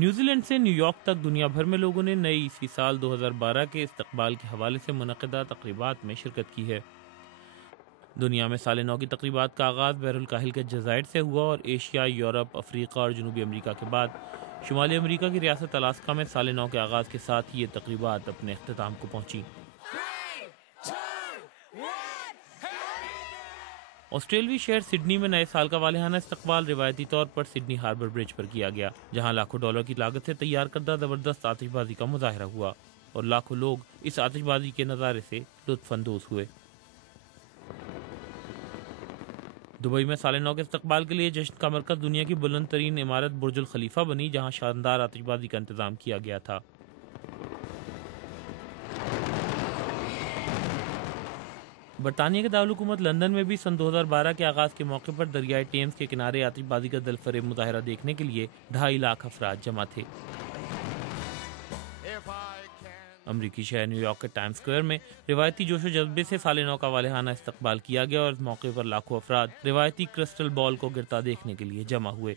New Zealand سے new York تک دنیا بھر میں لوگوں نے نئے عیسوی سال 2012 کے استقبال کے حوالے سے منعقدہ تقریبات میں شرکت کی ہے۔ دنیا میں سال نو کی تقریبات کا آغاز بحر الکاہل کے جزائر سے ہوا اور ایشیا، یورپ، افریقہ اور جنوبی امریکہ کے بعد شمالی امریکہ کی ریاست الاسکا میں سال نو کے آغاز کے ساتھ یہ تقریبات اپنے اختتام کو پہنچی۔ آسٹریلوی شہر سڈنی میں نئے سال کا والہانہ استقبال روایتی طور پر سڈنی ہاربر برج پر کیا گیا، جہاں لاکھوں ڈالر کی لاگت سے تیار کردہ زبردست آتش بازی کا مظاہرہ ہوا اور لاکھوں لوگ اس آتش بازی کے نظارے سے لطف اندوز ہوئے۔ دبئی میں سال نو کے استقبال کے لیے جشن کا مرکز دنیا کی بلند ترین عمارت برج الخلیفہ بنی، جہاں شاندار آتش بازی کا انتظام کیا گیا تھا۔ برطانیہ کے دارالحکومت لندن میں بھی سن 2012 کے آغاز کے موقع پر دریائے ٹیمز کے کنارے آتش بازی کا دلفریب مظاہرہ دیکھنے کے لیے 2.5 لاکھ افراد جمع تھے۔ امریکی شہر نیو یارک کے ٹائم سکوائر میں روایتی جوش و جذبے سے سال نو کا والہانہ استقبال کیا گیا اور اس موقع پر لاکھوں افراد روایتی کرسٹل بال کو گرتا دیکھنے کے لیے جمع ہوئے۔